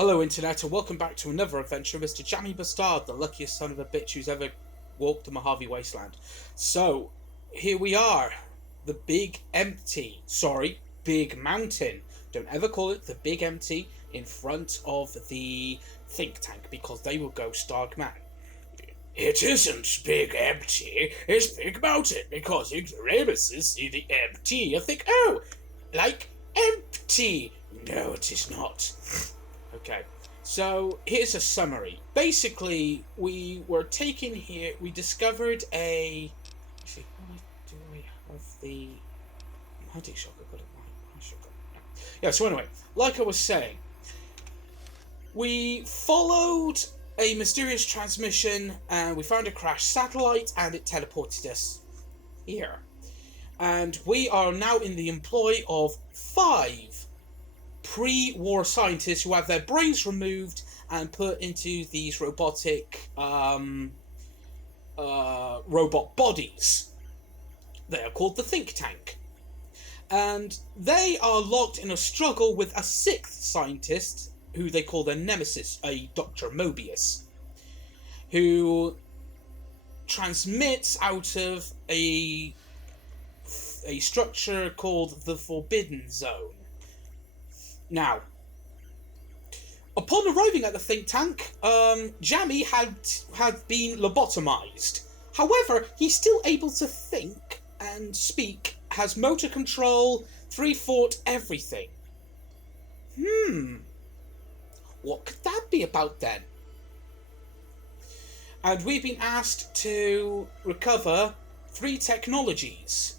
Hello Internet and welcome back to another adventure of Mr. Jammy B'Stard, the luckiest son of a bitch who's ever walked the Mojave Wasteland. So, here we are. The Big Empty. Sorry, Big Mountain. Don't ever call it the Big Empty in front of the think tank because they will go stark mad. It isn't Big Empty, it's Big Mountain because ignoramuses see the empty and think, oh, like empty. No, it is not. Okay, so here's a summary. Basically, we were taken here, we discovered a... Actually, do I have the magic shotgun? Got it, my shotgun. Yeah, so anyway, like I was saying, we followed a mysterious transmission and we found a crashed satellite and it teleported us here. And we are now in the employ of 5 pre-war scientists who have their brains removed and put into these robotic robot bodies. They are called the think tank. And they are locked in a struggle with a 6th scientist who they call their nemesis, a Dr. Mobius, who transmits out of a structure called the Forbidden Zone. Now, upon arriving at the think tank, Jammy had been lobotomized. However, he's still able to think and speak, has motor control, 3/4 everything. What could that be about then? And we've been asked to recover 3 technologies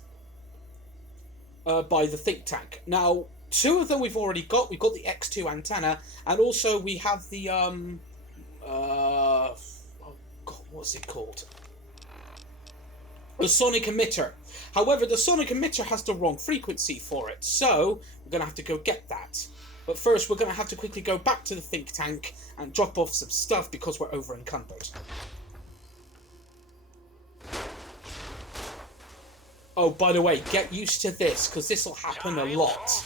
by the think tank. Now, 2 of them we've already got. We've got the X2 antenna, and also we have the oh God, what's it called? The sonic emitter. However, the sonic emitter has the wrong frequency for it, so we're gonna have to go get that. But first, we're gonna have to quickly go back to the think tank and drop off some stuff because we're over encumbered. Oh, by the way, get used to this, because this will happen a lot.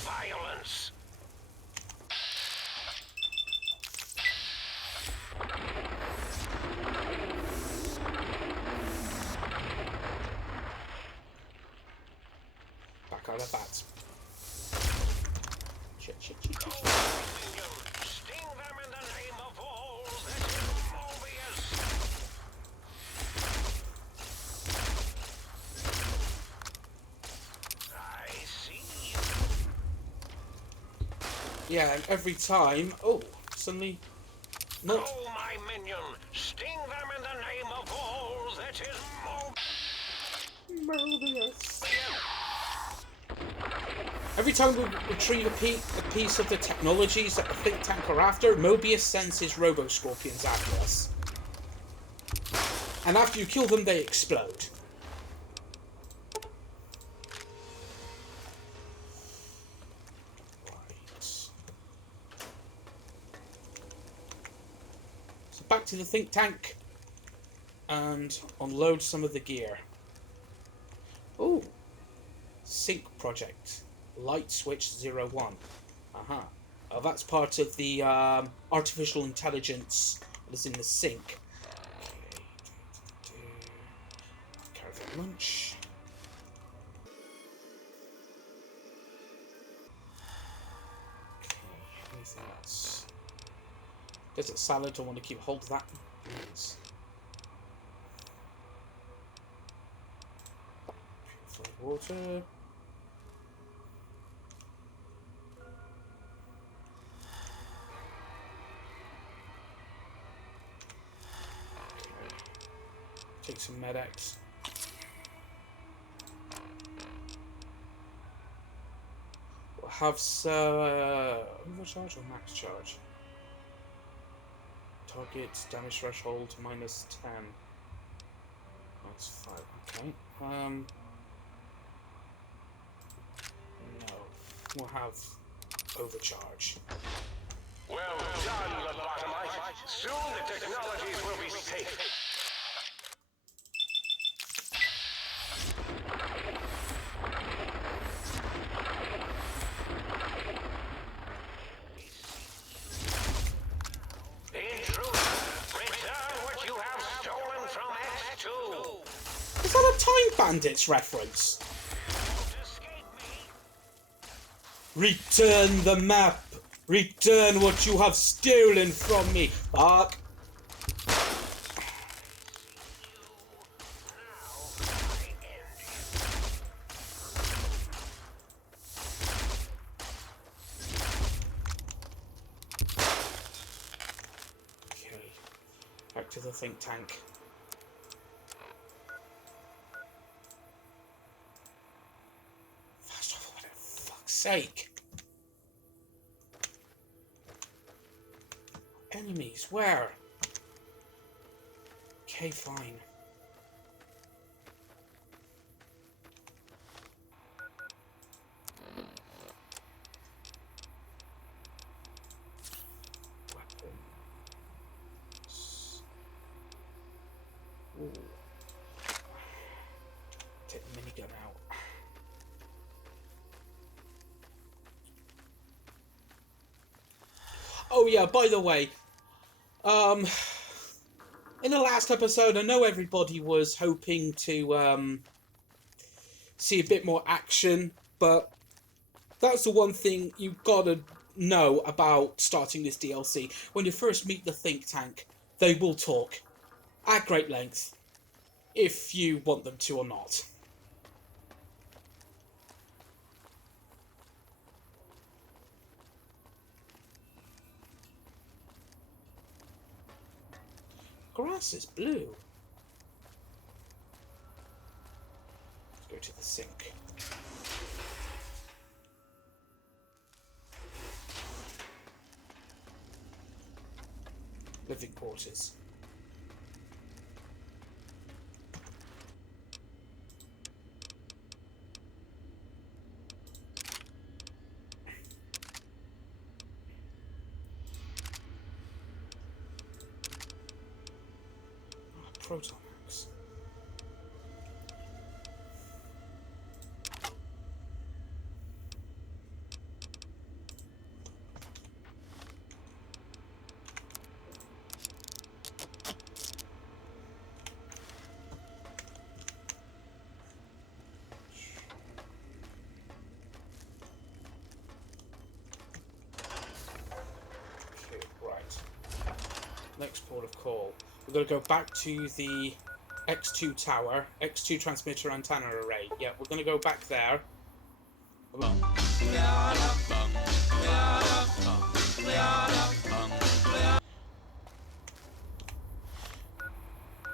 Back out of that. Shit. Sting them in the name of all that is Mobius. I see you. Yeah, and every time... Oh, suddenly... Not... Oh, my minion, sting them in the name of all that is Mobius. Every time we retrieve a piece of the technologies that the think tank are after, Mobius sends his robo-scorpions after us. And after you kill them, they explode. Right. So back to the think tank and unload some of the gear. Oh, sync project. Light switch 01. Oh, that's part of the artificial intelligence that is in the sink. Okay. Caravan lunch. Okay, anything else? Desert salad, I want to keep hold of that. Please. Purified water. Take some Med-X. We'll have overcharge or max charge? Target damage threshold -10. That's 5. Okay. No. We'll have overcharge. Well done, lobotomite. Soon the technologies will be safe. Bandits reference. Return the map. Return what you have stolen from me. Fuck. Okay. Back to the think tank. Fast travel, for fuck's sake. Enemies, where? Okay, fine. Weapons. Ooh. Take the minigun out. Oh yeah, by the way, in the last episode, I know everybody was hoping to see a bit more action, but that's the one thing you gotta know about starting this DLC. When you first meet the think tank, they will talk at great length, if you want them to or not. Grass is blue. Let's go to the sink. Living quarters. Proton axe. Okay, right. Next port of call. We're going to go back to the X2 tower, X2 transmitter antenna array. Yeah, we're going to go back there.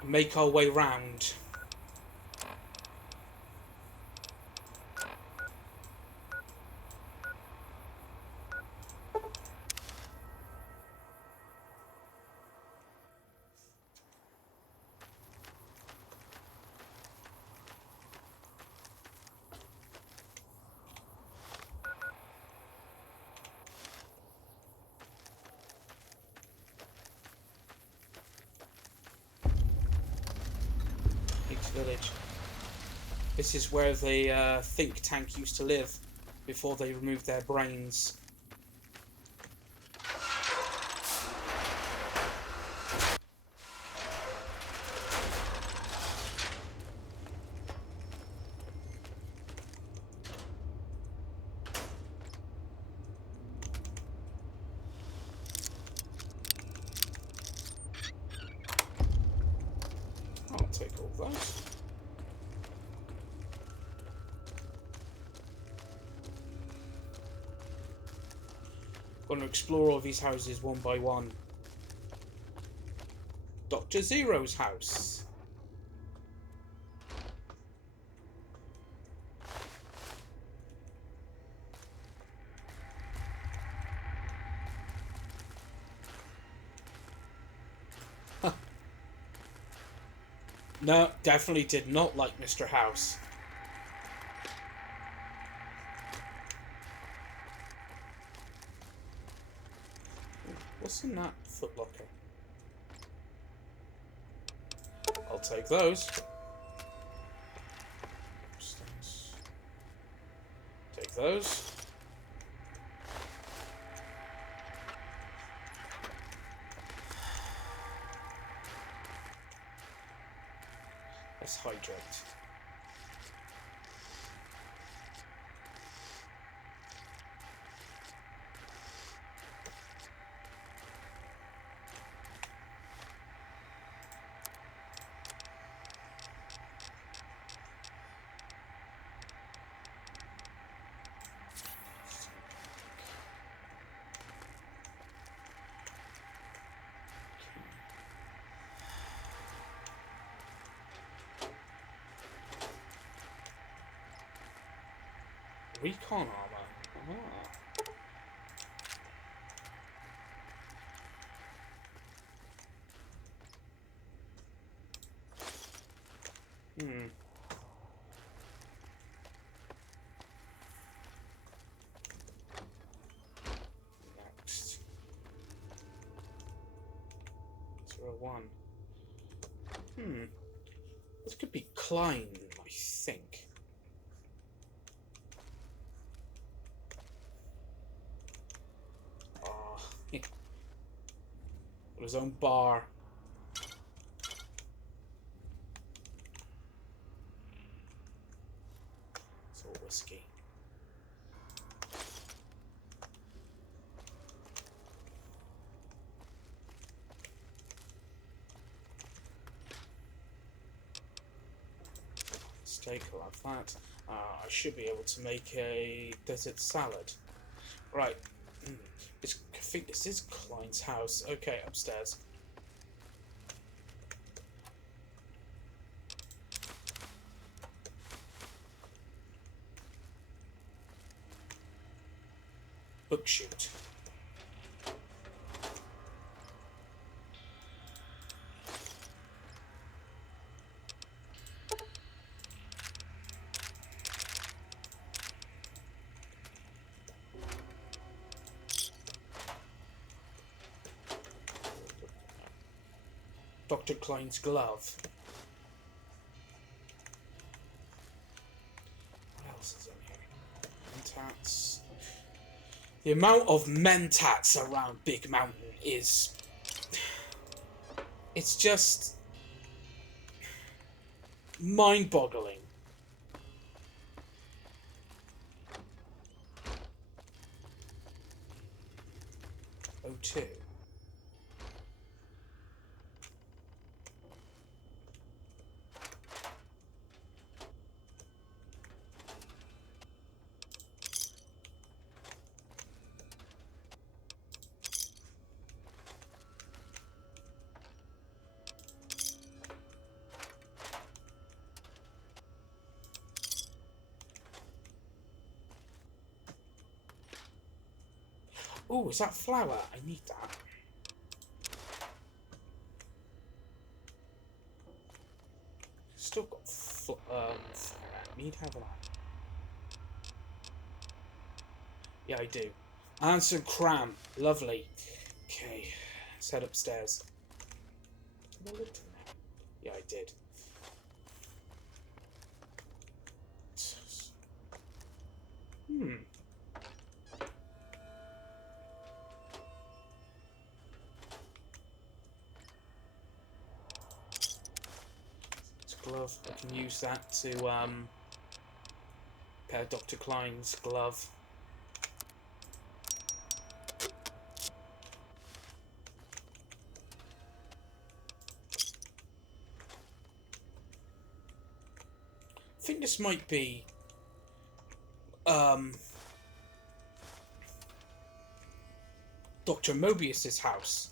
Make our way round. Village. This is where the think tank used to live before they removed their brains. I'll take all those. Going to explore all these houses one by one. Dr. Zero's house. Huh. No, definitely did not like Mr. House. What's in that footlocker? I'll take those. Take those. Let's hydrate. Recon armor. Ah. Next. 01. This could be Klein, I think. Oh, got his own bar. It's all whiskey. Steak, I'll have that. I should be able to make a desert salad. Right. I think this is Klein's house. Okay, upstairs. Book shoot. Dr. Klein's glove. What else is in here? Mentats. The amount of mentats around Big Mountain is... It's just... mind-boggling. O2. Oh, is that flour? I need that. Still got meat, haven't I? Yeah, I do. And some cram. Lovely. Okay, let's head upstairs. Did I look in there? Yeah, I did. Glove. I can use that to pair Dr. Klein's glove. I think this might be Dr. Mobius's house.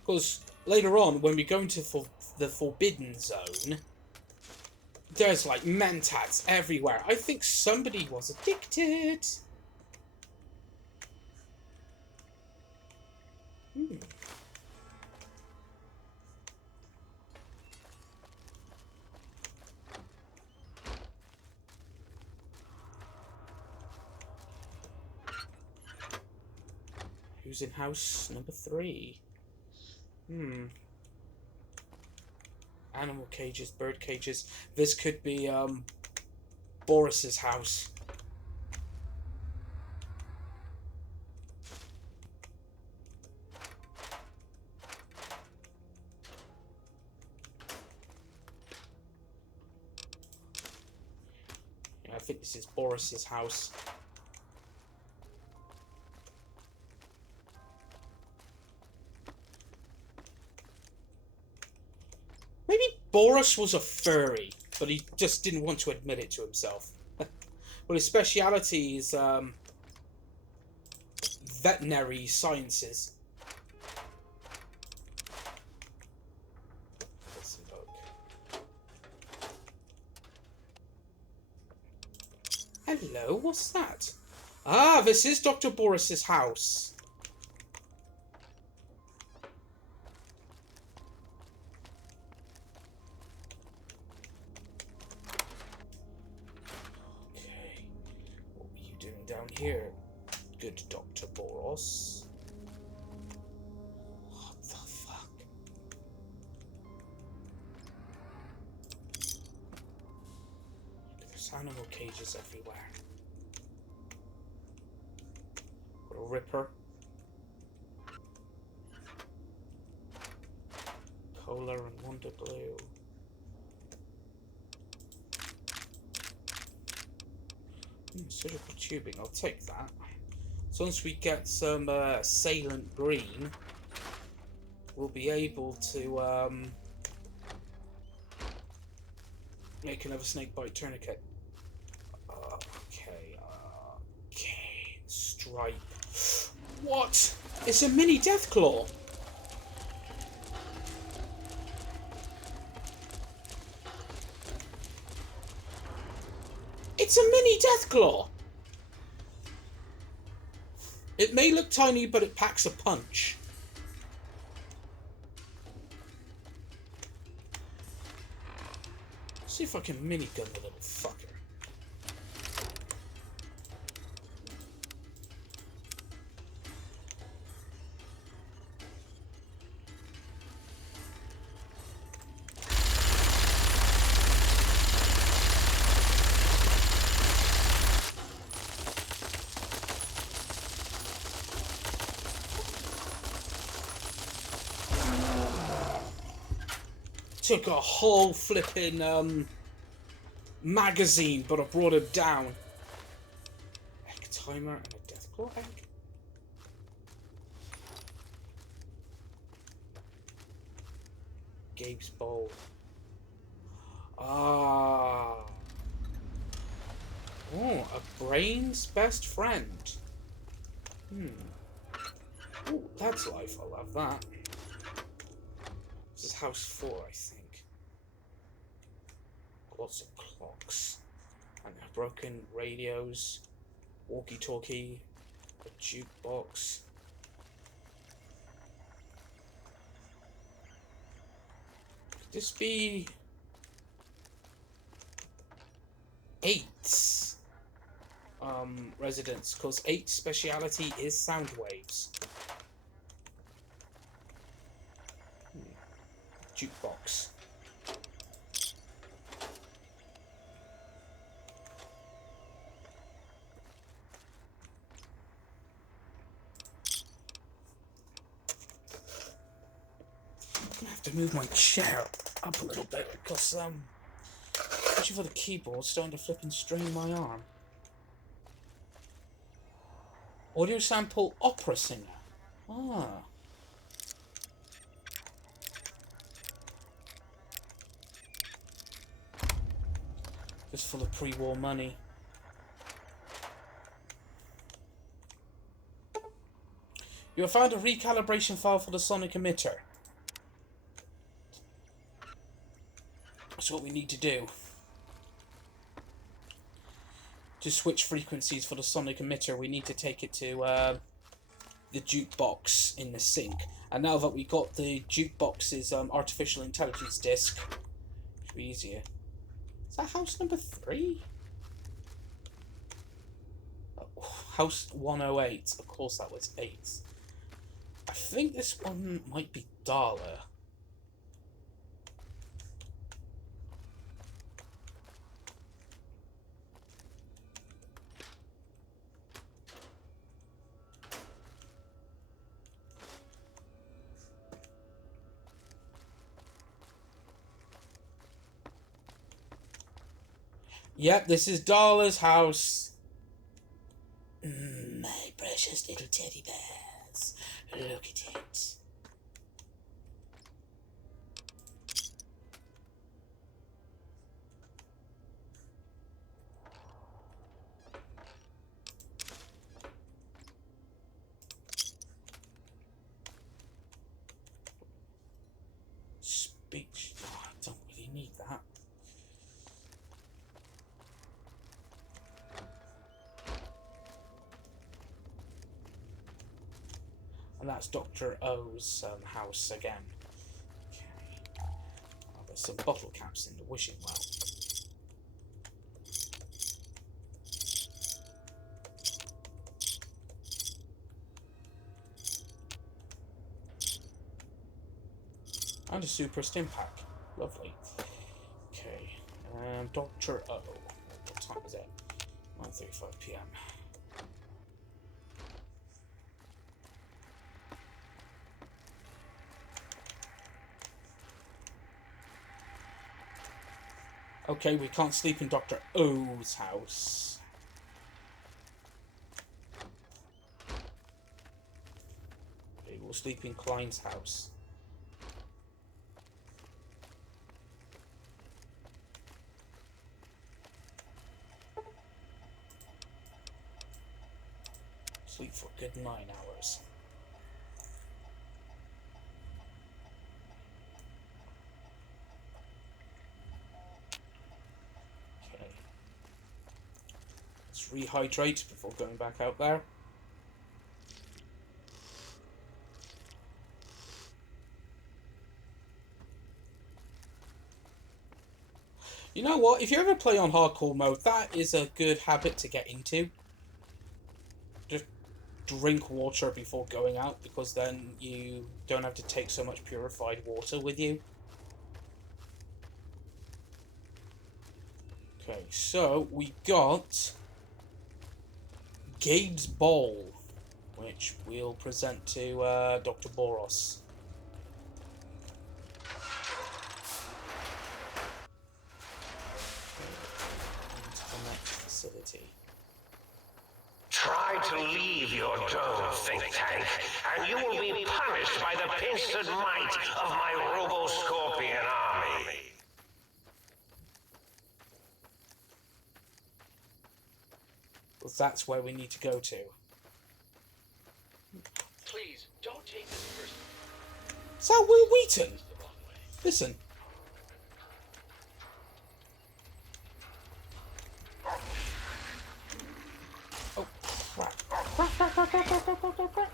Because later on, when we go into the Forbidden Zone, there's like mentats everywhere. I think somebody was addicted. Who's in house number 3? Animal cages, bird cages. This could be Boris's house. Yeah, I think this is Boris's house. Maybe Boris was a furry, but he just didn't want to admit it to himself. Well, his speciality is veterinary sciences. Let's look. Hello, what's that? Ah, this is Dr. Boris's house. Okay, what were you doing down here, good Dr. Boros? What the fuck? There's animal cages everywhere. Got a Ripper. Cola and Wonder Glue. Surgical tubing, I'll take that. So once we get some Assailant Green, we'll be able to make another snakebite tourniquet. Okay, Stripe. What? It's a mini Deathclaw. It's a mini Deathclaw. It may look tiny, but it packs a punch. See if I can minigun the little fucker. Took a whole flipping magazine, but I brought it down. Egg timer and a Deathclaw egg? Gabe's bowl. Ah. Oh, a brain's best friend. Oh, that's life. I'll have that. This is house 4, I think. Lots of clocks. And broken radios. Walkie-talkie. A jukebox. Could this be 8's residence? Because 8's speciality is sound waves. Jukebox. I'm gonna have to move my chair up a little bit because especially for the keyboard, starting to flip and strain my arm. Audio sample opera singer. Ah. Just full of pre-war money. You have found a recalibration file for the sonic emitter. That's what we need to do. To switch frequencies for the sonic emitter, we need to take it to the jukebox in the sink. And now that we got the jukebox's artificial intelligence disc, it'll be easier. Is that house number 3? Oh, house 108. Of course that was 8. I think this one might be Darla. Yep, this is Darla's house. My precious little teddy bears. Look at it. Speech. Oh, I don't really need that. And that's Dr. O's house again. Okay. Oh, there's some bottle caps in the wishing well. And a super stim pack. Lovely. Okay. Dr. O. What time is it? 9:35 PM. Okay, we can't sleep in Dr. O's house. Okay, we'll sleep in Klein's house. Sleep for a good 9 hours. Okay. Let's rehydrate before going back out there. You know what? If you ever play on hardcore mode, that is a good habit to get into. Just drink water before going out, because then you don't have to take so much purified water with you. Okay, so we got Gabe's Bowl, which we'll present to Dr. Boros. Facility. Try to leave your dome, think tank, and you will be punished by the pincered might of my Robo-Scorpion army. Well, that's where we need to go to. Please, don't take this person. Is that Will Wheaton? Listen. Oh, crap. Crap.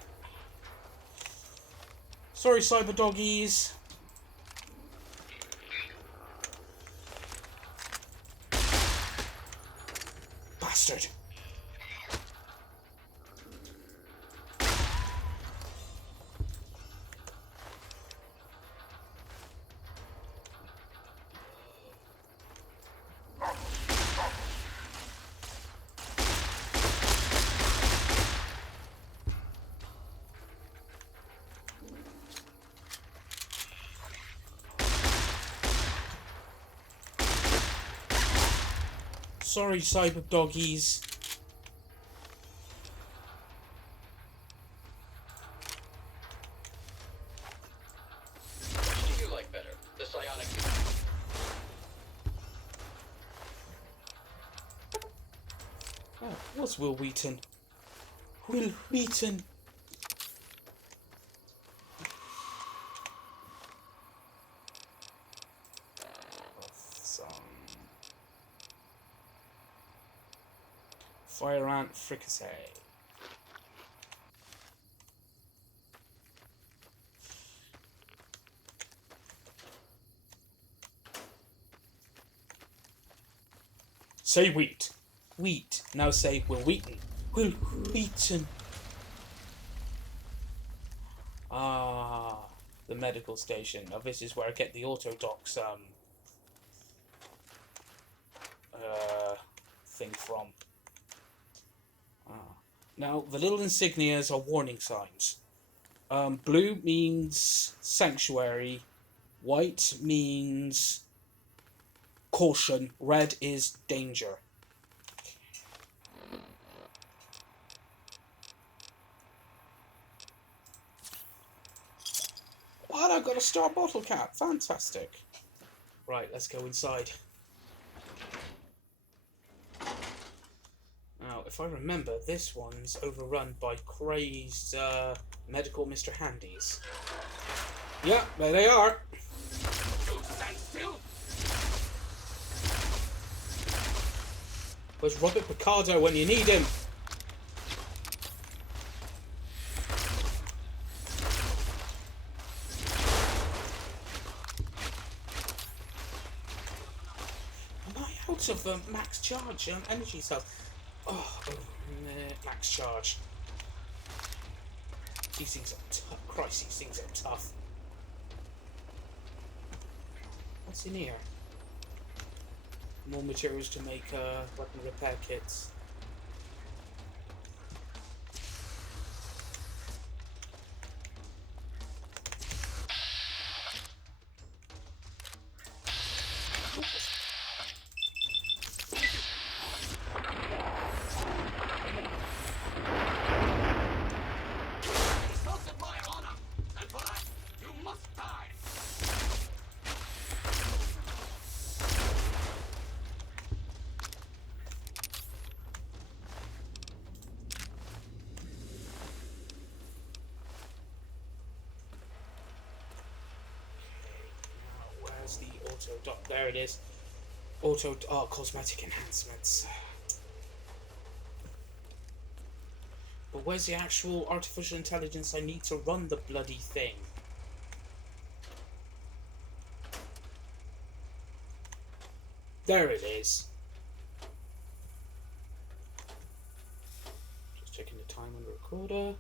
Sorry, cyber doggies. Bastard. Sorry, cyber doggies. Which do you like better? The psionic. Oh, what's Will Wheaton? Will Wheaton. Fire ant fricassee. Say wheat. Wheat. Now say Will Wheaton. Will Wheaton. Ah, the medical station. Now this is where I get the autodocs thing from. Now, the little insignias are warning signs. Blue means sanctuary. White means caution. Red is danger. What? I've got a star bottle cap. Fantastic. Right, let's go inside. Now, if I remember, this one's overrun by crazed medical Mr. Handies. Yeah, there they are. Stand still. Where's Robert Picardo when you need him? loads of max charge energy cells. Max charge. These things are tough. Christ, these things are tough. What's in here? More materials to make weapon repair kits. Insulted my honor, and for that, you must die. Where's the auto dot? There it is. Cosmetic enhancements. But where's the actual artificial intelligence I need to run the bloody thing? There it is. Just checking the time on the recorder.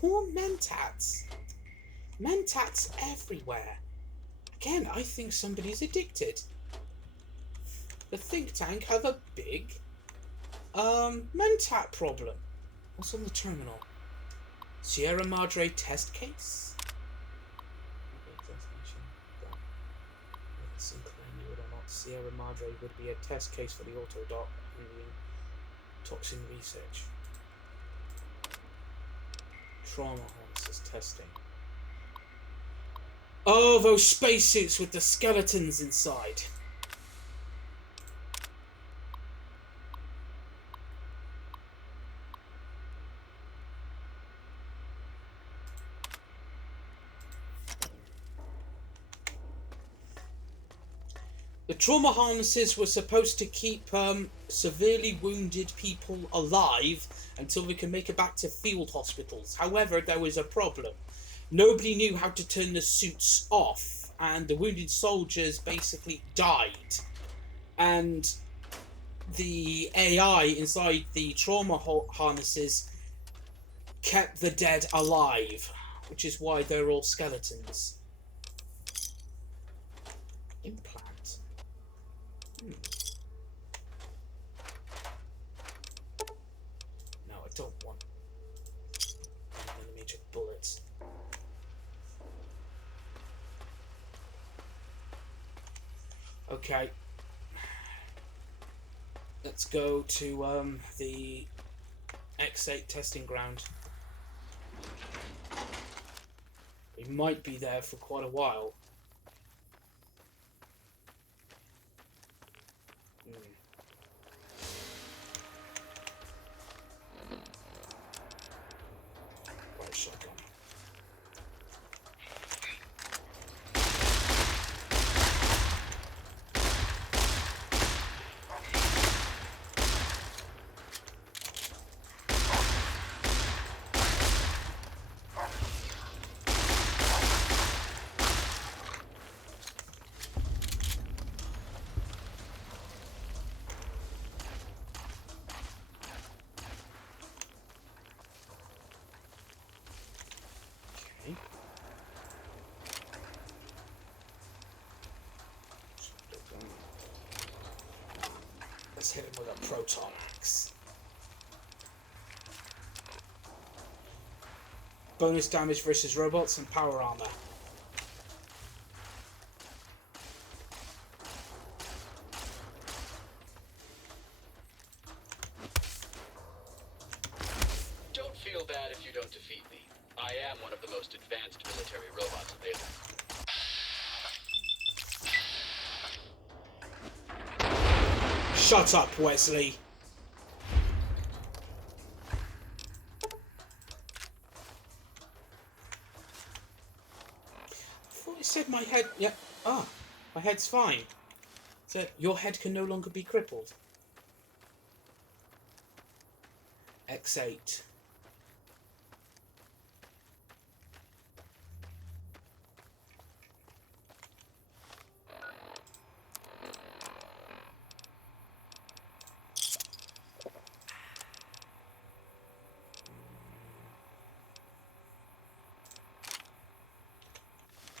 More mentats. Mentats everywhere. Again, I think somebody's addicted. The think tank have a big mentat problem. What's on the terminal? Sierra Madre test case? Sinclair knew it or not, Sierra Madre would be a test case for the Autodoc and the toxin research. Trauma harnesses testing. Oh, those spacesuits with the skeletons inside. The trauma harnesses were supposed to keep severely wounded people alive until we can make it back to field hospitals. However, there was a problem. Nobody knew how to turn the suits off, and the wounded soldiers basically died. And the AI inside the trauma harnesses kept the dead alive, which is why they're all skeletons. Implant. No, I don't want millimeter bullets. Okay. Let's go to the X8 testing ground. We might be there for quite a while. Shotgun. Let's hit him with a proton axe. Bonus damage versus robots and power armor. Don't feel bad if you don't defeat me. I am one of the most advanced military robots available. Shut up, Wesley. I thought it said my head... Yeah. Ah, my head's fine. So your head can no longer be crippled. X8.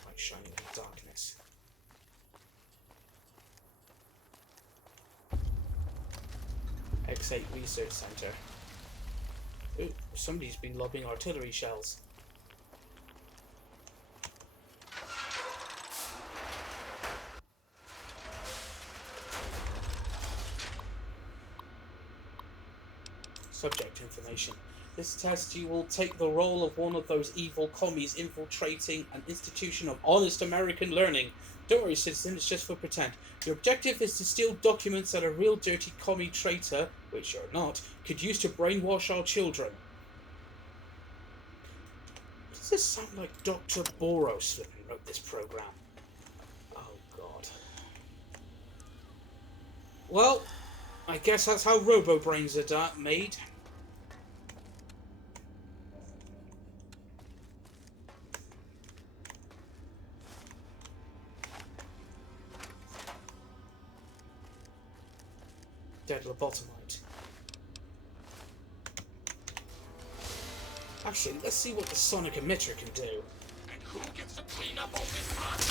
Light shining in the darkness. X8 Research Center. Ooh, somebody's been lobbing artillery shells. Subject information. This test you will take the role of one of those evil commies infiltrating an institution of honest American learning. Don't worry, citizen, it's just for pretend. Your objective is to steal documents that a real dirty commie traitor, which you're not, could use to brainwash our children. Does this sound like Dr. Boros flipping wrote this program? Oh, God. Well, I guess that's how robo-brains are made. Dead lobotomite. Actually, let's see what the sonic emitter can do. And who gets to clean up all this mess?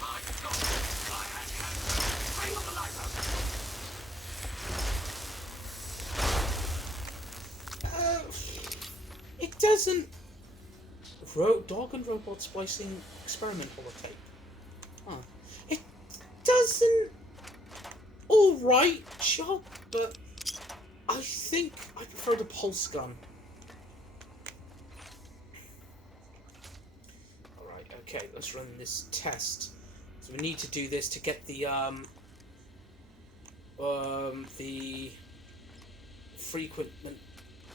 My God! I had hands. Bring on the lighthouse. It doesn't. Dog and robot splicing experiment holotape. Huh. It doesn't. Alright, job, but I think I prefer the pulse gun. Alright, okay, let's run this test. So we need to do this to get the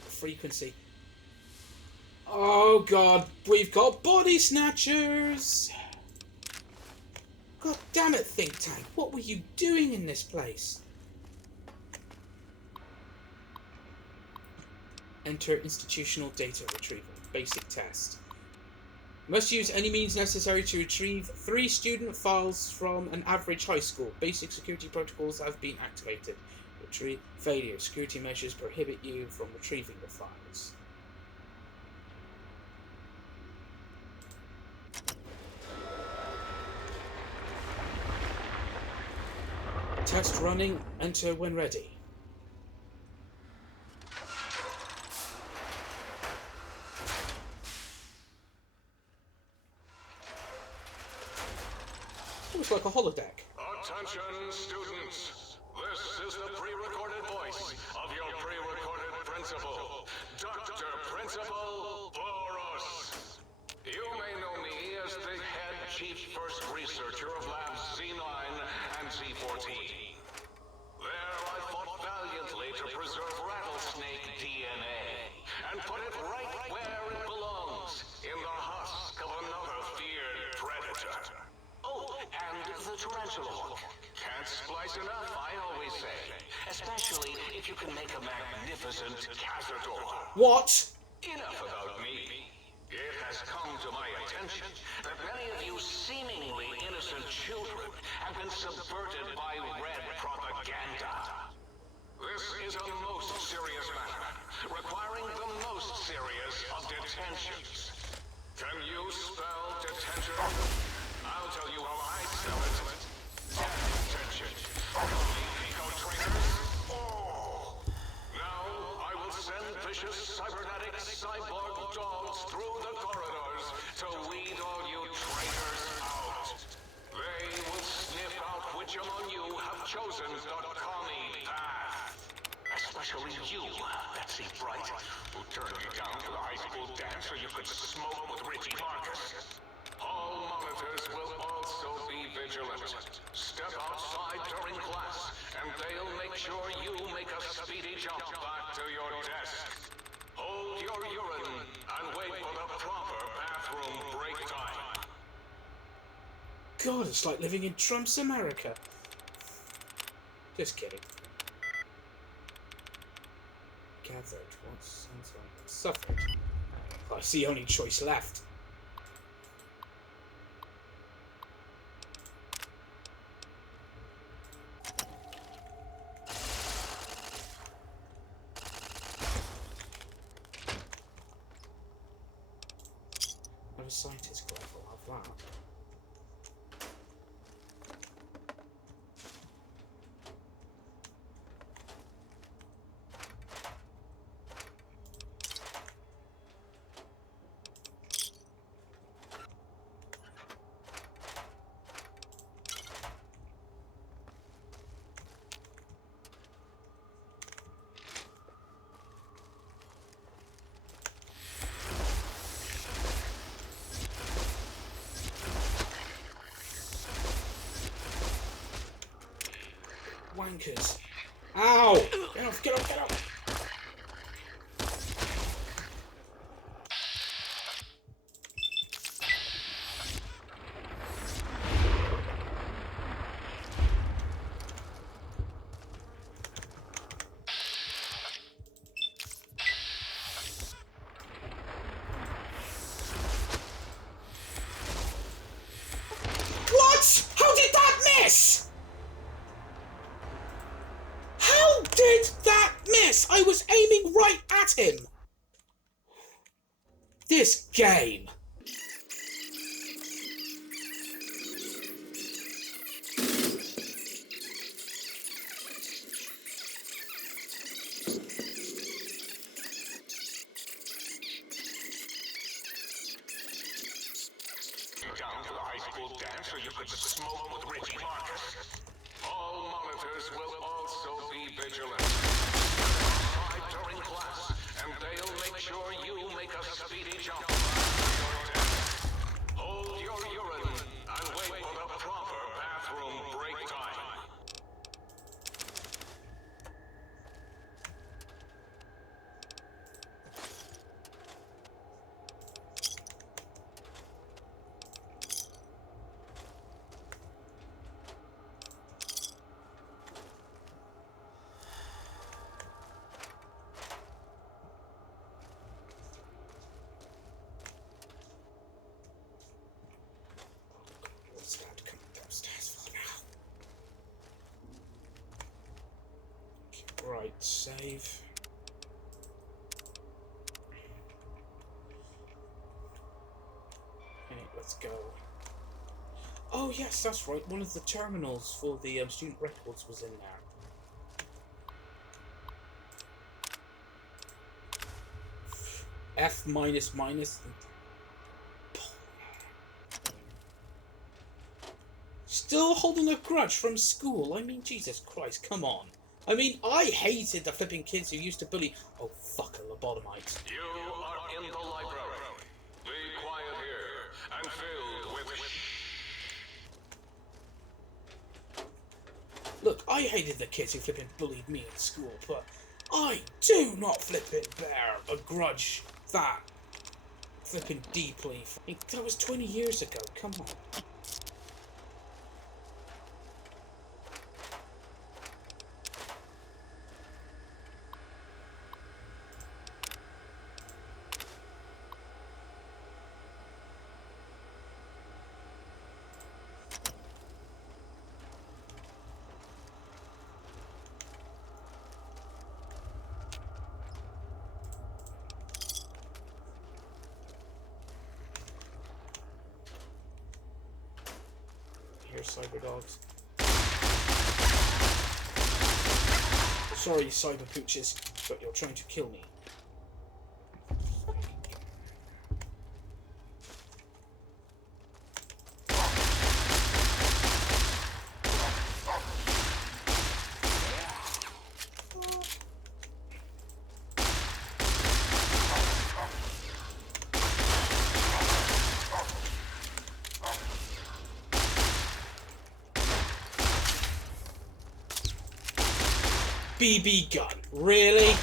frequency. Oh God, we've got body snatchers! God damn it, think tank, what were you doing in this place? Enter institutional data retrieval. Basic test. Must use any means necessary to retrieve 3 student files from an average high school. Basic security protocols have been activated. Retrieve failure. Security measures prohibit you from retrieving the files. Test running. Enter when ready. Looks like a holodeck. Attention, students. This is the pre-recorded voice of your pre-recorded principal, Dr. Principal Boros. You may know me as the head chief first researcher of Labs Z9 and Z14. There I fought valiantly to preserve rattlesnake DNA and put it right where it belongs, in the husk of another feared predator. Oh, and the tarantula hook. Can't splice enough, I always say. Especially if you can make a magnificent cazador. What? Enough about me. It has come to my attention that many of you seemingly innocent children have been subverted by red propaganda. This is a most serious matter, requiring the most serious of detentions. Can you spell detention? I'll tell you how I spell it. Detention. Eco-trainers. Oh! Now I will send vicious cybernetic cyborg dogs through the corridors to weed all you traitors out. They will sniff out which among you have chosen the commie path. Especially you, Betsy Bright, who turned me down to the high school dance so you could smoke with Richie Marcus. All monitors will also be vigilant. Step outside during class, and they'll make sure you make a speedy jump back to your desk. Hold your urine and wait for the proper bathroom break time. God, it's like living in Trump's America. Just kidding. Gathered. What sounds like suffered. I see only choice left. Not a scientist rifle, I'll have that. Wankers. Ow! Get off, get off, get off! What? How did that miss? How did that miss? I was aiming right at him. This game. Down to the high school dance where you could smoke with Richie Marcus. All monitors will also be vigilant. Outside during class, and they'll make sure you make a speedy jump to your desk. Hold your urine and wait for the proper bathroom break time. What's that coming downstairs for now? Okay, right, save. Okay, let's go. Oh yes, that's right. One of the terminals for the student records was in there. F minus minus. Still holding a grudge from school. I mean, Jesus Christ, come on. I mean, I hated the flipping kids who used to bully. Oh, fuck a lobotomite. You are in the library. Be quiet here and filled with Look, I hated the kids who flipping bullied me at school, but I do not flipping bear a grudge that flipping deeply. That was 20 years ago. Come on. Here, cyber dogs. Sorry, cyber pooches, but you're trying to kill me. BB gun, really?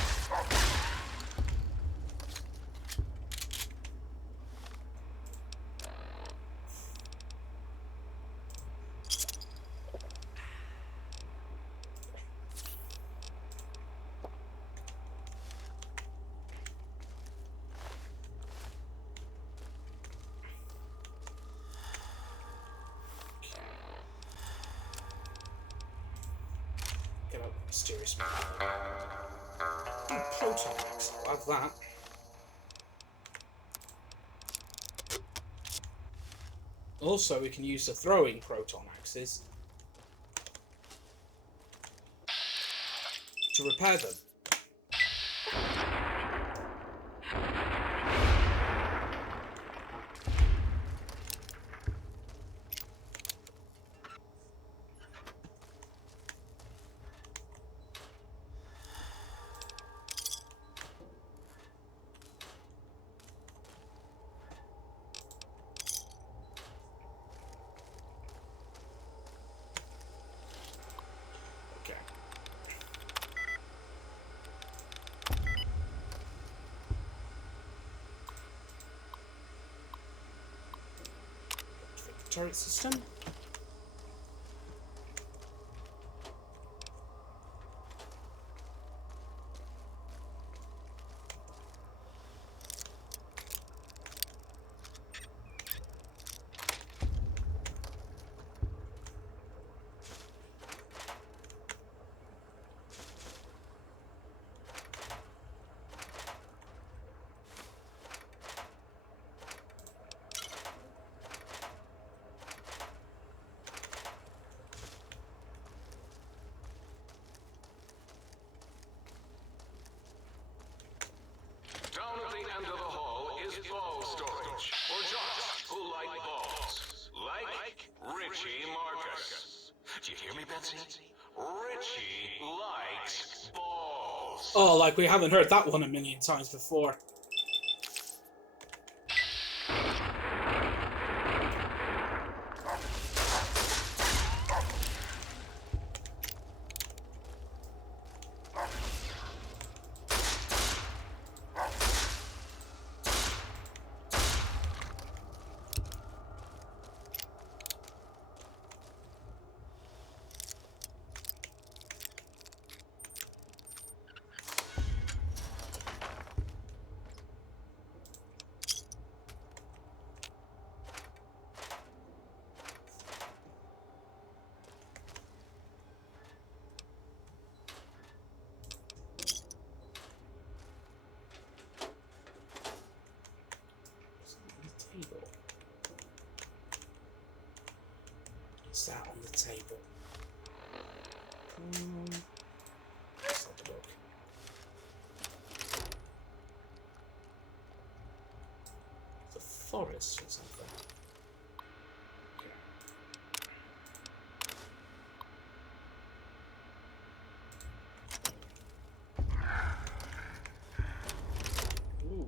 mysterious man. Oh, proton axe. I'll have that. Also, we can use the throwing proton axes to repair them. Turret system. Down at the end of the hall is ball storage, for jocks who like balls. Like Richie Marcus. Do you hear me, Betsy? Richie likes balls. Oh, like we haven't heard that one a million times before. What's that on the table? Let's have a look. The forest or something. Ooh.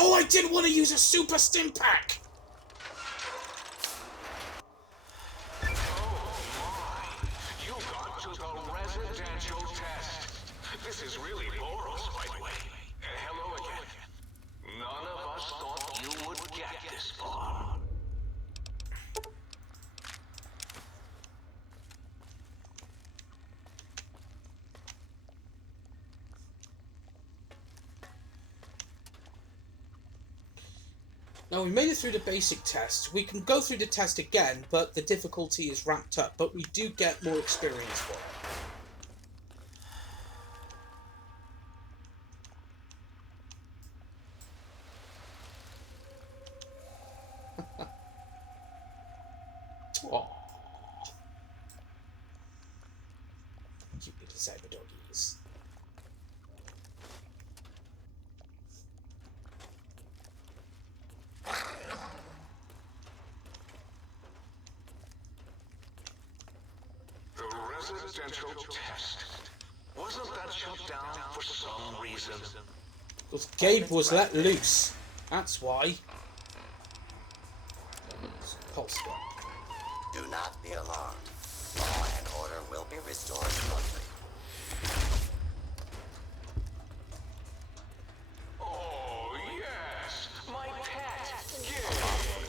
Oh, I didn't want to use a super stim pack! Oh my! You got to the residential test. This is really Boros, by the way. Hello again. None of us thought you would get this far. Now, we made it through the basic test. We can go through the test again, but the difficulty is ramped up. But we do get more experience for it. Aww. Cute little cyber doggies. The residential test. Wasn't that shut down for some reason? Because Gabe was let loose. That's why. pulse gun. Do not be alarmed. Law and order will be restored shortly. Oh, yes! My pet! Gay!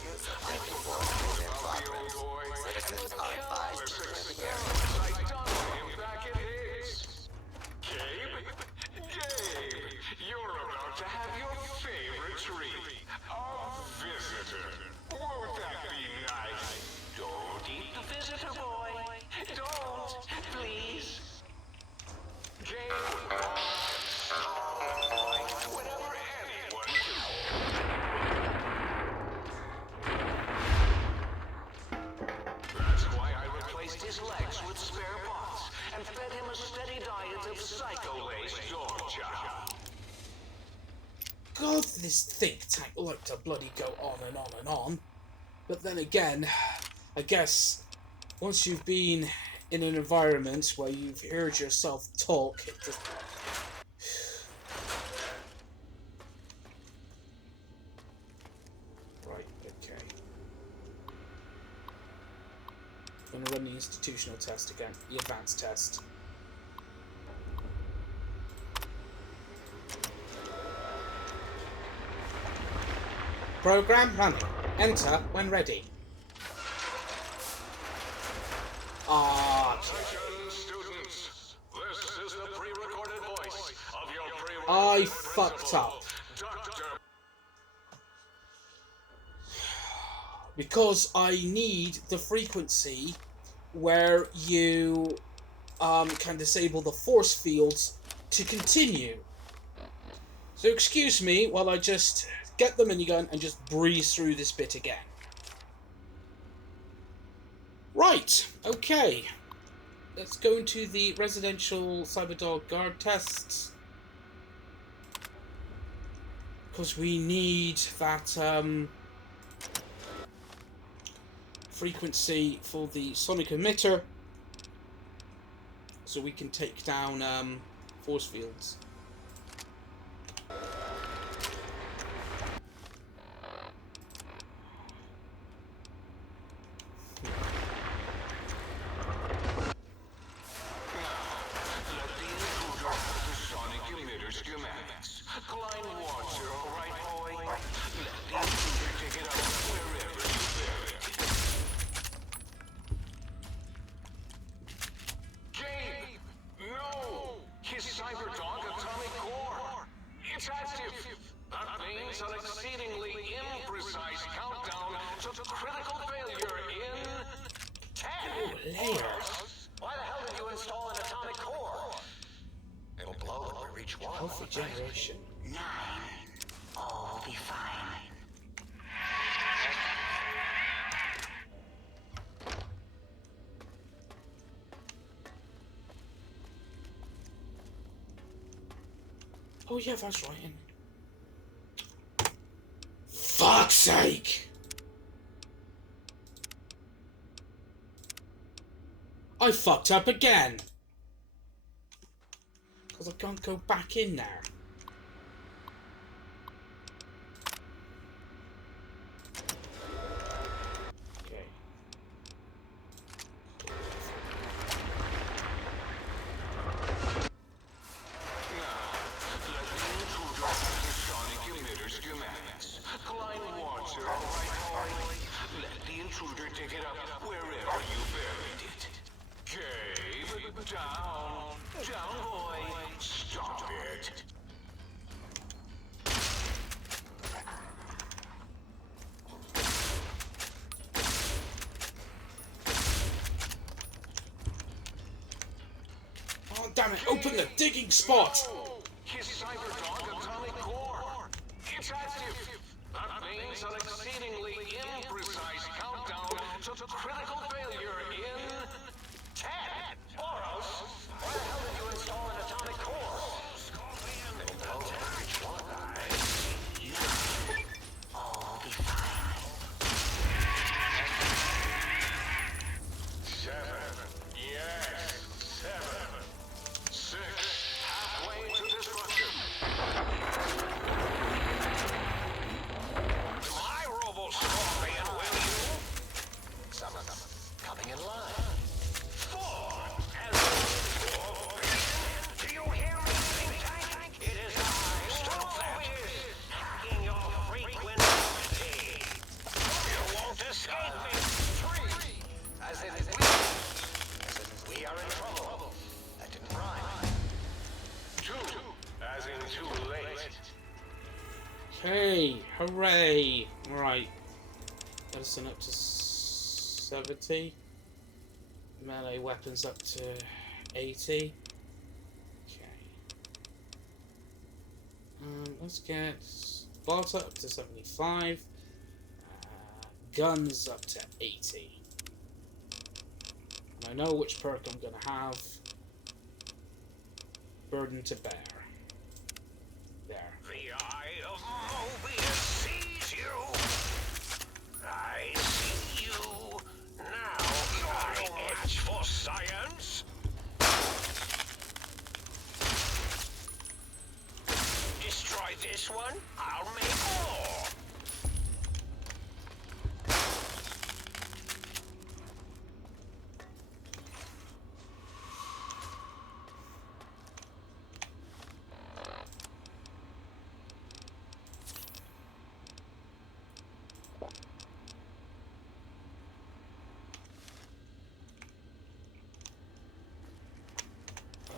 Use of deadly force is in progress. Citizens are advised to clear the area. I done him back at his. Gabe? Gabe! You're about to have your favorite treat. A visitor. Won't that be nice? Don't eat the visitor, boy. Don't, please. Gabe, whatever anyone That's why I replaced his legs with spare parts and fed him a steady diet of psycho-laced dog chow. God, this think tank like to bloody go on and on and on. But then again, I guess once you've been in an environment where you've heard yourself talk, it just... Right, okay. I'm gonna run the institutional test again, the advanced test. Program running. Enter when ready. Attention, students. This is the pre-recorded voice of your pre-recorded I fucked up. Doctor. Because I need the frequency where you can disable the force fields to continue. So excuse me while I just get the minigun and just breeze through this bit again. Right, okay. Let's go into the residential Cyberdog guard tests. Because we need that frequency for the sonic emitter so we can take down force fields. Healthy generation. 9. All be fine. Oh yeah, that's right. Fuck's sake! I fucked up again! Because I can't go back in there. Okay. Let the intruder take it up wherever you buried it. Gabe, down. Down, boy. Stop it. Oh damn it, open the digging spot! His Cyberdog atomic core. It's active. That means an exceedingly imprecise countdown to critical failure in 10. Boros, why the hell did you install an atomic core? All be fine. 7. Yes, 7. 6. Halfway Yay! Hooray! Right. Medicine up to 70. Melee weapons up to 80. Okay. Let's get Barter up to 75. Guns up to 80. And I know which perk I'm going to have. Burden to bear. There. The eye of Mobius sees you. I see you. Now you're no match for science. Destroy this one, I'll make more.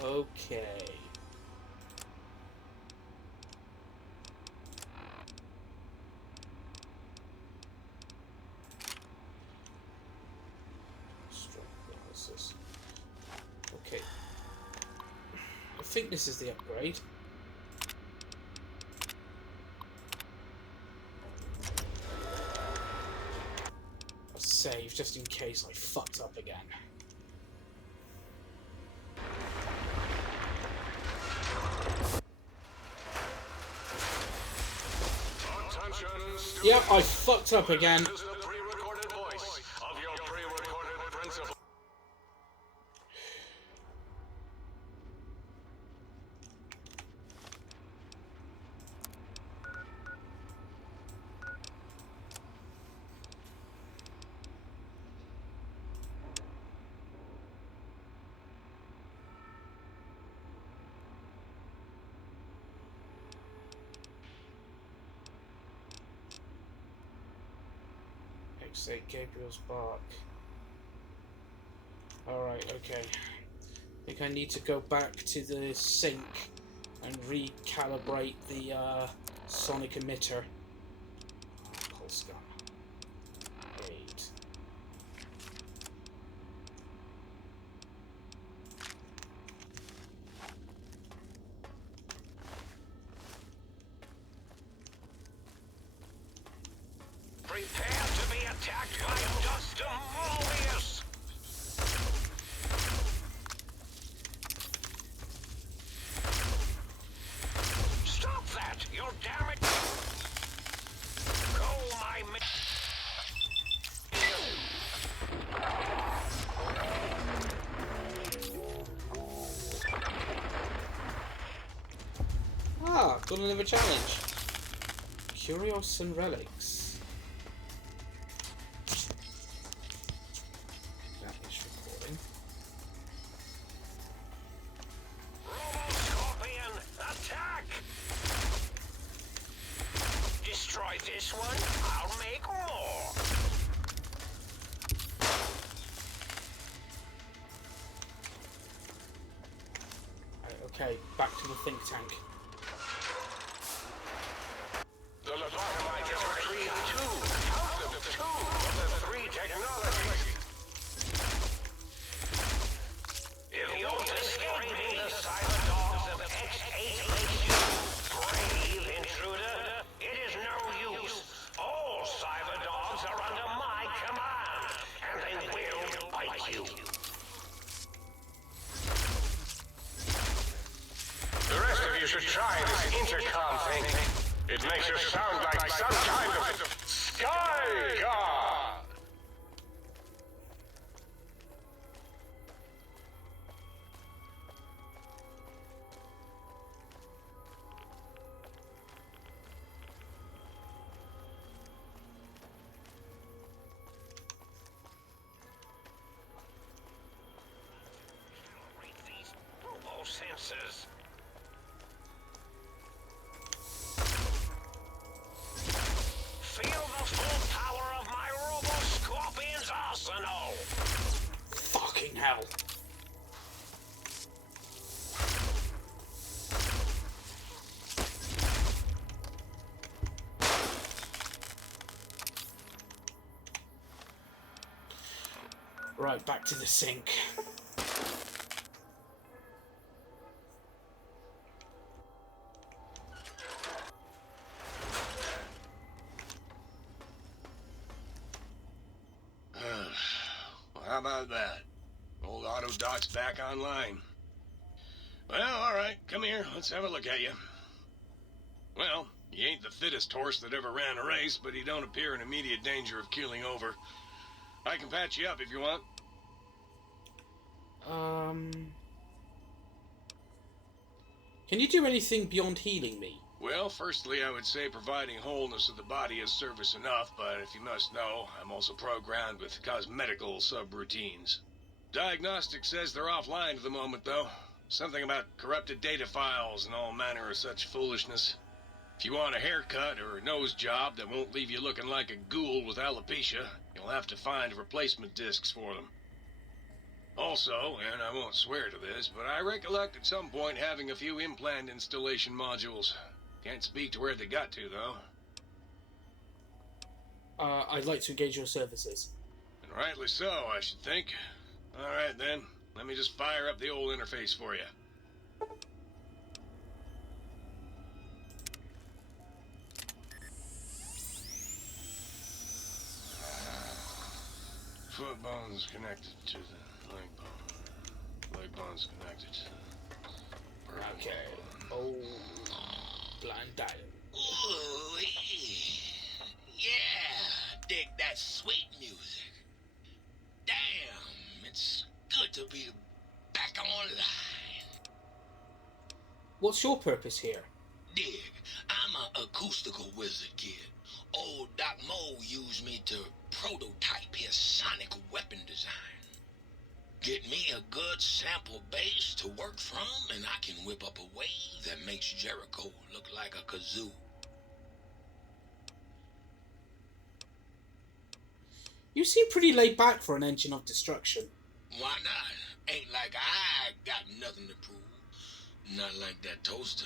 Okay. Strength analysis. Okay. I think this is the upgrade. I'll save just in case I fucked up again. Yep, I fucked up again. This is the pre-recorded voice of your pre-recorded principal. Say Gabriel's bark. Alright, okay. I think I need to go back to the sink and recalibrate the sonic emitter. Pulse gun. 8. Prepare to be attacked by Dust Mobius! Stop that! You're damaged! Go, my man! Ah, got another challenge. Curios and relics. Scorpion, attack! Destroy this one, I'll make more! Okay, back to the think tank. The lobotomite has retrieved 2 out of the 3 technologies. If you're describing the cyber dogs of X8HU, brave intruder, it is no use. All cyber dogs are under my command, and they will bite you. The rest of you should try this intercom thing. It makes you sound like some kind of sky god. Read these robo sensors. Feel the full power of my robo-scorpion's arsenal! Fucking hell. Right, back to the sink. Well, how about that? Old auto doc's back online. Well, alright, come here, let's have a look at you. Well, you ain't the fittest horse that ever ran a race, but you don't appear in immediate danger of keeling over. I can patch you up if you want. Can you do anything beyond healing me? Well, firstly, I would say providing wholeness of the body is service enough, but if you must know, I'm also programmed with cosmetical subroutines. Diagnostic says they're offline at the moment, though. Something about corrupted data files and all manner of such foolishness. If you want a haircut or a nose job that won't leave you looking like a ghoul with alopecia, you'll have to find replacement discs for them. Also, and I won't swear to this, but I recollect at some point having a few implant installation modules. Can't speak to where they got to, though. I'd like to engage your services. And rightly so, I should think. Alright then, let me just fire up the old interface for you. Foot bone's connected to the leg bone. Leg bone's connected to the purple Okay. bone. Oh, blind dial. Ooh, yeah, dig that sweet music. Damn, it's good to be back online. What's your purpose here? Dig, I'm an acoustical wizard, kid. Old Doc Mo used me to prototype his sonic weapon design. Get me a good sample base to work from, and I can whip up a wave that makes Jericho look like a kazoo. You seem pretty laid back for an engine of destruction. Why not? Ain't like I got nothing to prove. Not like that toaster.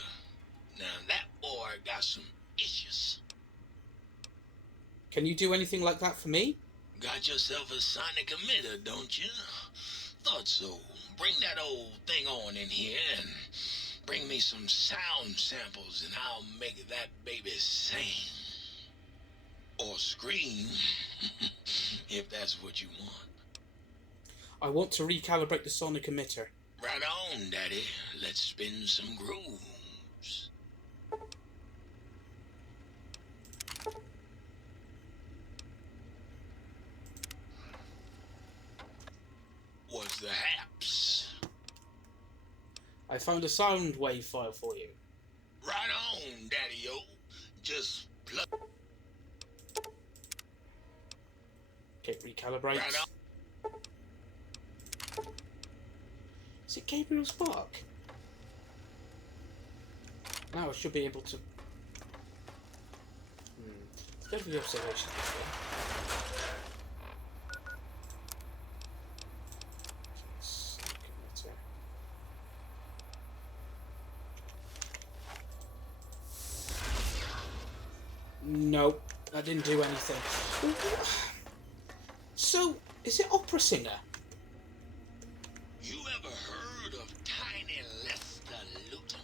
Now that boy got some issues. Can you do anything like that for me? Got yourself a sonic emitter, don't you? Thought so. Bring that old thing on in here and bring me some sound samples and I'll make that baby sing. Or scream, if that's what you want. I want to recalibrate the sonic emitter. Right on, Daddy. Let's spin some grooves. What's the haps? I found a sound wave file for you. Right on, Daddy-o. Just plug. Okay, recalibrate. Right on. Is it Gabriel's bark? Now I should be able to... Let's go for the observation. Nope, that didn't do anything. So, is it opera singer? You ever heard of Tiny Lester Luton?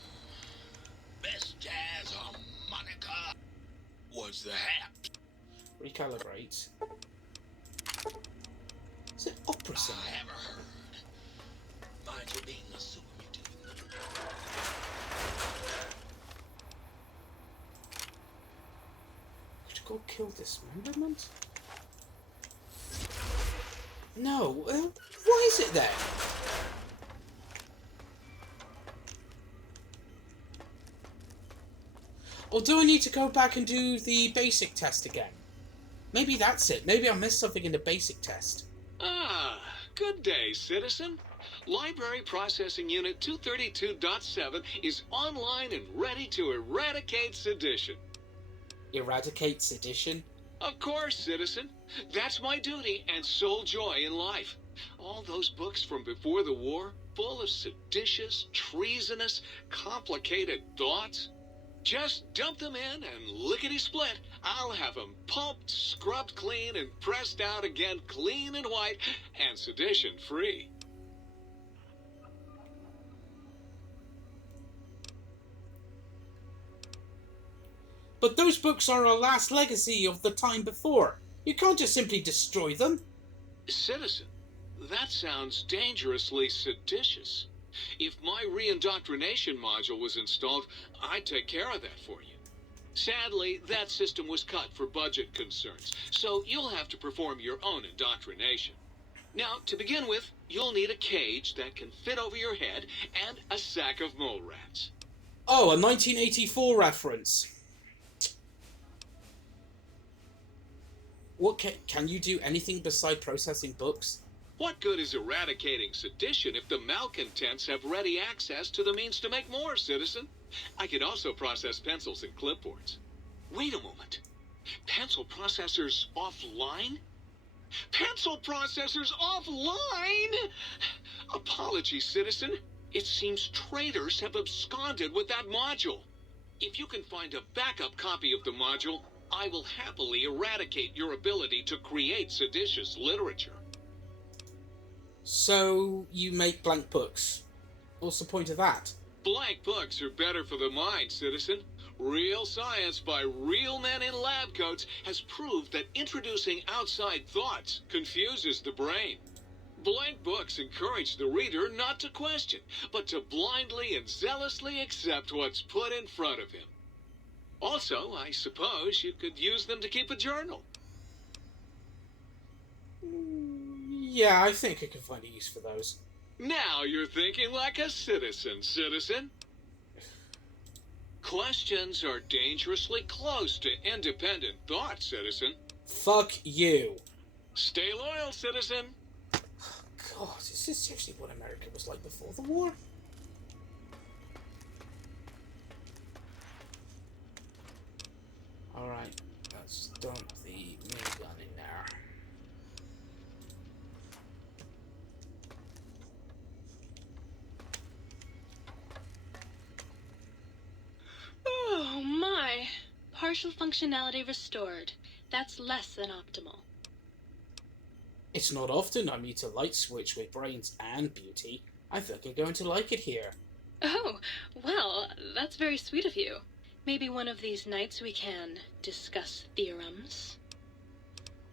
Best jazz harmonica? What's the hap? Recalibrate. Is it opera singer? I ever heard. Mind you being a super mutant. Could you go kill dismemberment? No, why is it there? Or do I need to go back and do the basic test again? Maybe that's it. Maybe I missed something in the basic test. Ah, good day, citizen. Library Processing Unit 232.7 is online and ready to eradicate sedition. Eradicate sedition? Of course, citizen. That's my duty and sole joy in life. All those books from before the war, full of seditious, treasonous, complicated thoughts. Just dump them in and lickety-split. I'll have them pulped, scrubbed clean, and pressed out again clean and white and sedition-free. But those books are our last legacy of the time before. You can't just simply destroy them. Citizen, that sounds dangerously seditious. If my re-indoctrination module was installed, I'd take care of that for you. Sadly, that system was cut for budget concerns, so you'll have to perform your own indoctrination. Now, to begin with, you'll need a cage that can fit over your head and a sack of mole rats. Oh, a 1984 reference. What can you do anything beside processing books? What good is eradicating sedition if the malcontents have ready access to the means to make more, citizen? I could also process pencils and clipboards. Wait a moment. Pencil processors offline? Pencil processors offline? Apologies, citizen. It seems traitors have absconded with that module. If you can find a backup copy of the module, I will happily eradicate your ability to create seditious literature. So, you make blank books. What's the point of that? Blank books are better for the mind, citizen. Real science by real men in lab coats has proved that introducing outside thoughts confuses the brain. Blank books encourage the reader not to question, but to blindly and zealously accept what's put in front of him. Also, I suppose you could use them to keep a journal. Yeah, I think I can find a use for those. Now you're thinking like a citizen. Questions are dangerously close to independent thought, citizen. Fuck you. Stay loyal, citizen. God, is this seriously what America was like before the war? Alright, let's dump the minigun in there. Oh my! Partial functionality restored. That's less than optimal. It's not often I meet a light switch with brains and beauty. I think I'm going to like it here. Oh, well, that's very sweet of you. Maybe one of these nights we can discuss theorems.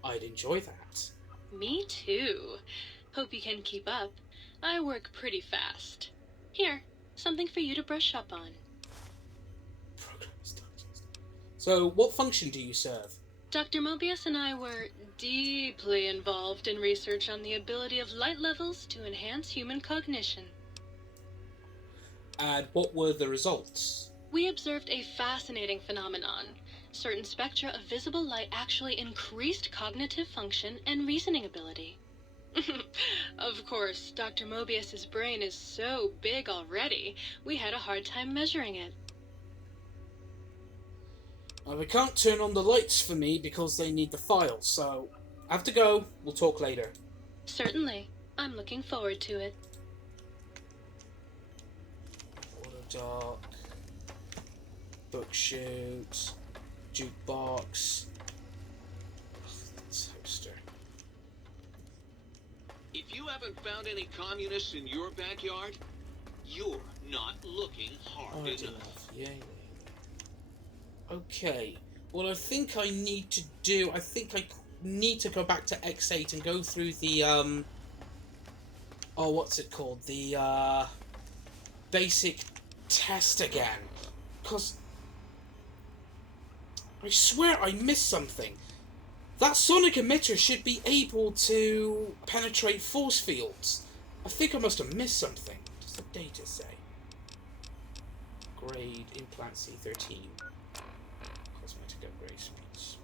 I'd enjoy that. Me too. Hope you can keep up. I work pretty fast. Here, something for you to brush up on. So, what function do you serve? Dr. Mobius and I were deeply involved in research on the ability of light levels to enhance human cognition. And what were the results? We observed a fascinating phenomenon. Certain spectra of visible light actually increased cognitive function and reasoning ability. Of course, Dr. Mobius's brain is so big already, we had a hard time measuring it. Well, they can't turn on the lights for me because they need the files, so I have to go. We'll talk later. Certainly. I'm looking forward to it. Water dock, book shoot, jukebox, toaster. If you haven't found any communists in your backyard, you're not looking hard enough. Yeah. Okay. What I think I need to do, I think I need to go back to X8 and go through the, oh, what's it called? The, basic test again. Because I swear I missed something. That sonic emitter should be able to penetrate force fields. I think I must have missed something. What does the data say? Grade implant C13. Cosmetic upgrade speeds.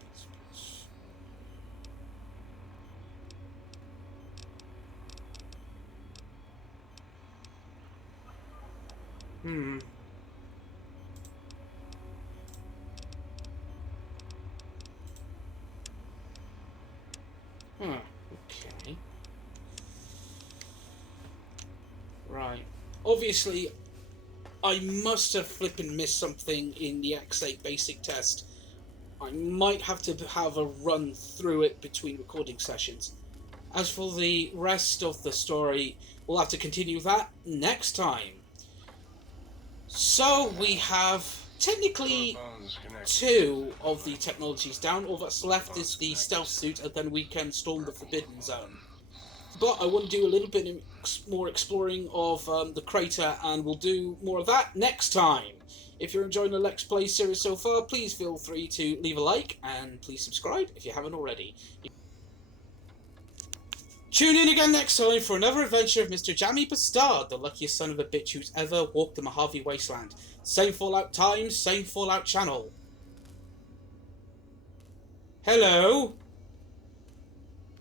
Okay. Right. Obviously, I must have flippin' missed something in the X8 basic test. I might have to have a run through it between recording sessions. As for the rest of the story, we'll have to continue that next time. So we have technically 2 of the technologies down. All that's left is the stealth suit, and then we can storm the Forbidden Zone. But I want to do a little bit more exploring of the crater, and we'll do more of that next time. If you're enjoying the Let's Play series so far, please feel free to leave a like, and please subscribe if you haven't already. Tune in again next time for another adventure of Mr. Jammy B'Stard, the luckiest son of a bitch who's ever walked the Mojave Wasteland. Same Fallout time, same Fallout channel. Hello?